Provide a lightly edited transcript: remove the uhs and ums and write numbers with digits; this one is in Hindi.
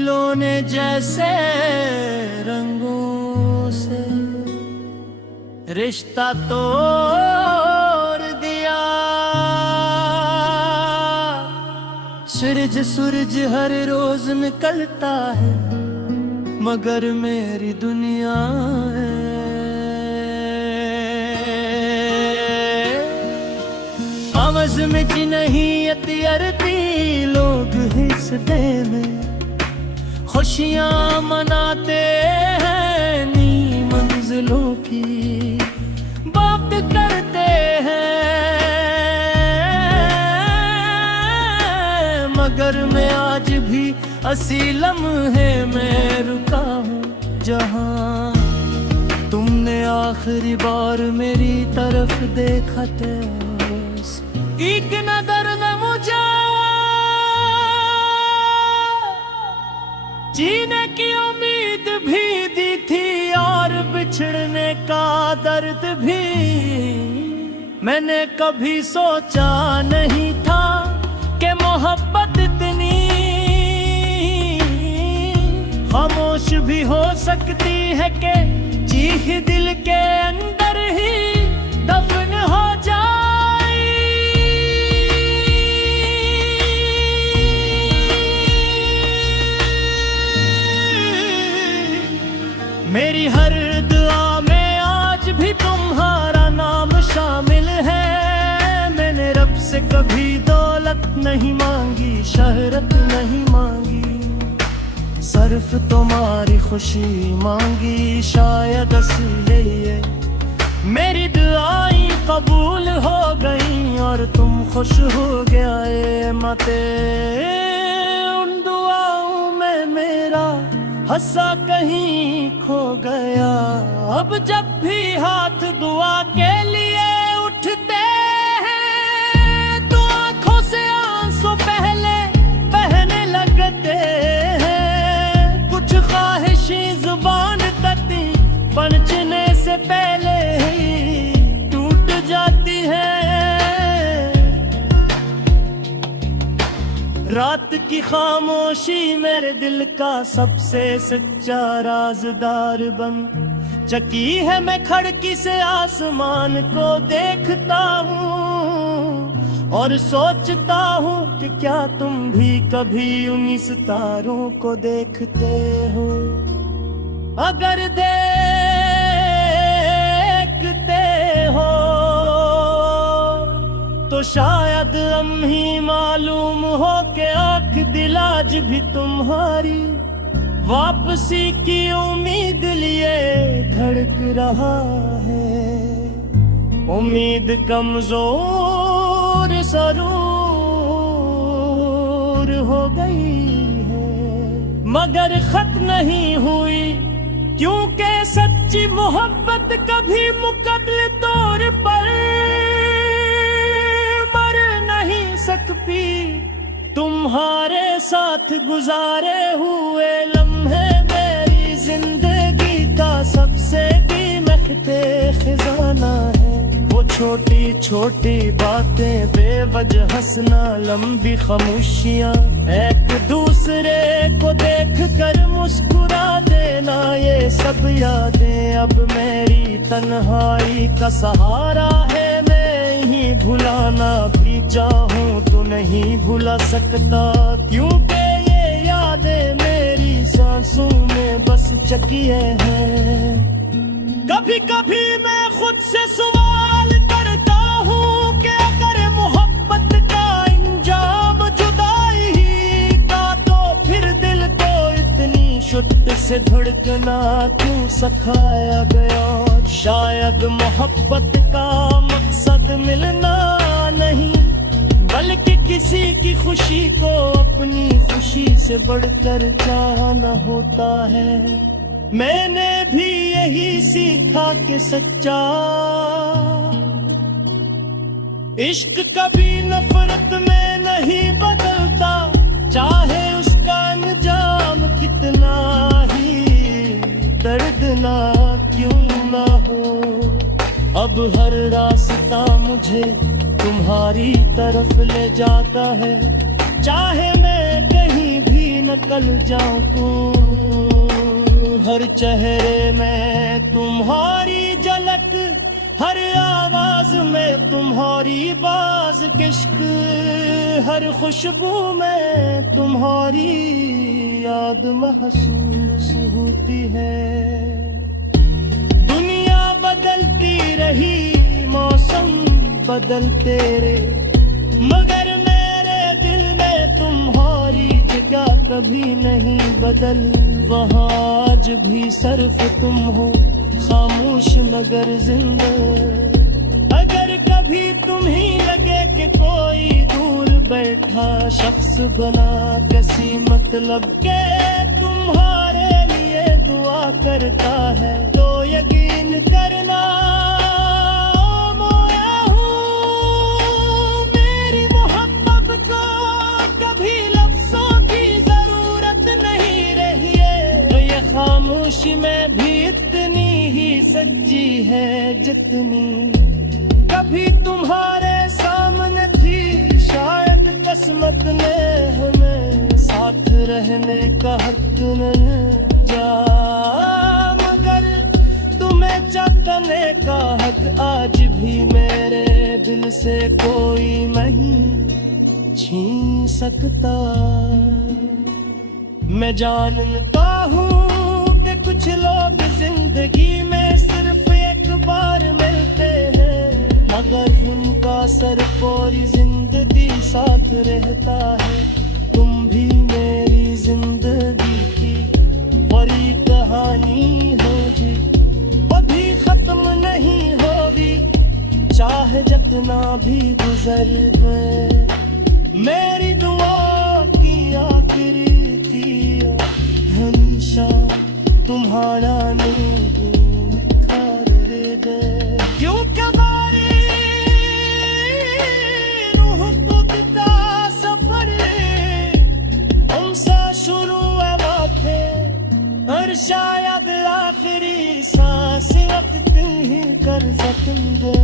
दिलों ने जैसे रंगों से रिश्ता तोड़ दिया। सूरज हर रोज निकलता है, मगर मेरी दुनिया है आवाज में जी नहीं अतियरती। लोग हिस्से में खुशियाँ मनाते हैं, नी मंजिलों की बात करते हैं, मगर मैं आज भी असी लम्हे में रुका हूँ जहाँ तुमने आखिरी बार मेरी तरफ देखा था। एक नजर ने मुझे जीने की उम्मीद भी दी थी, और बिछड़ने का दर्द भी। मैंने कभी सोचा नहीं था कि मोहब्बत इतनी खामोश भी हो सकती है, कि चीख दिल के अंदर ही दफन हो जाए। मेरी हर दुआ में आज भी तुम्हारा नाम शामिल है। मैंने रब से कभी दौलत नहीं मांगी, शहरत नहीं मांगी, सिर्फ तुम्हारी खुशी मांगी। शायद इसलिए मेरी दुआएं कबूल हो गई और तुम खुश हो गए। मते उन दुआओं में मेरा हंसा कहीं खो गया। अब जब भी हाथ दुआ के लिए उठते हैं, तो आंखों से आंसू पहले बहने लगते हैं। कुछ ख्वाहिशी जुबान तक पहुंचने से पहले ही टूट जाती है। रात की खामोशी मेरे दिल का सबसे सच्चा राज़दार बन चकी है। मैं खिड़की से आसमान को देखता हूँ और सोचता हूँ कि क्या तुम भी कभी उन्हीं सितारों को देखते हो। अगर देखते हो तो शायद हम ही मालूम हो कि आँख दिल आज भी तुम्हारी वापसी की उम्मीद लिए धड़क रहा है। उम्मीद कमजोर जरूर हो गई है, मगर खत्म नहीं हुई, क्योंकि सच्ची मोहब्बत कभी मुकद्दर तौर पर सकती। तुम्हारे साथ गुजारे हुए लम्हे मेरी जिंदगी का सबसे कीमती खजाना है। वो छोटी छोटी बातें, बेवजह हंसना, लंबी खामोशियाँ, एक दूसरे को देख कर मुस्कुरा देना, ये सब यादें अब मेरी तन्हाई का सहारा है। मैं ही भुलाना भी चाहूं तो नहीं भुला सकता, क्योंकि ये यादें मेरी सांसों में बस चकिए हैं। कभी कभी मैं खुद से सवाल करता हूँ कि अगर मोहब्बत का इंजाम जुदाई ही का, तो फिर दिल को इतनी शुद्ध से धड़कना क्यों सिखाया गया। शायद मोहब्बत का मकसद मिलना नहीं, बल्कि किसी की खुशी को अपनी खुशी से बढ़कर चाहना होता है। मैंने भी यही सीखा कि सच्चा इश्क कभी नफरत में नहीं बदलता, चाहे उसका अंजाम कितना ही दर्दनाक क्यों ना हो। अब हर रास्ता मुझे तुम्हारी तरफ ले जाता है, चाहे मैं कहीं भी निकल जाऊं। हर चेहरे में तुम्हारी झलक, हर आवाज में तुम्हारी बाज किश्क, हर खुशबू में तुम्हारी याद महसूस होती है। दुनिया बदलती रही, मौसम बदलते रहे, मगर मेरे दिल में तुम्हारी जगह कभी नहीं बदल। वहाँ आज भी सिर्फ तुम हो, खामोश मगर जिंदा। अगर कभी तुम ही लगे कि कोई दूर बैठा शख्स बना किसी मतलब के तुम्हारे लिए दुआ करता है, तो यकीन करना मेरी मोहब्बत को कभी लफ्जों की जरूरत नहीं रही है। तो ये खामोशी में भी इतनी ही सच्ची है जितनी कभी तुम्हारे सामने थी। शायद किस्मत ने हमें साथ रहने का हक न जा, मगर तुम्हें चाहने का हक आज भी मेरे दिल से कोई नहीं छीन सकता। मैं जानता हूँ कि कुछ लोग जिंदगी में सिर्फ एक बार मिलते हैं, मगर उनका सर पूरी जिंदगी साथ रहता है। तुम भी मेरी जिंदगी की बड़ी कहानी होगी, कभी खत्म नहीं होगी, चाहे जितना भी गुजर गए। मेरी दुआ की आखिरी थी हमेशा तुम्हारा निखार दे। क्यों कबारी रूह खुद सफर उनसा शुरू है माथे, और शायद आखिरी सांस वक्त ही कर सकते।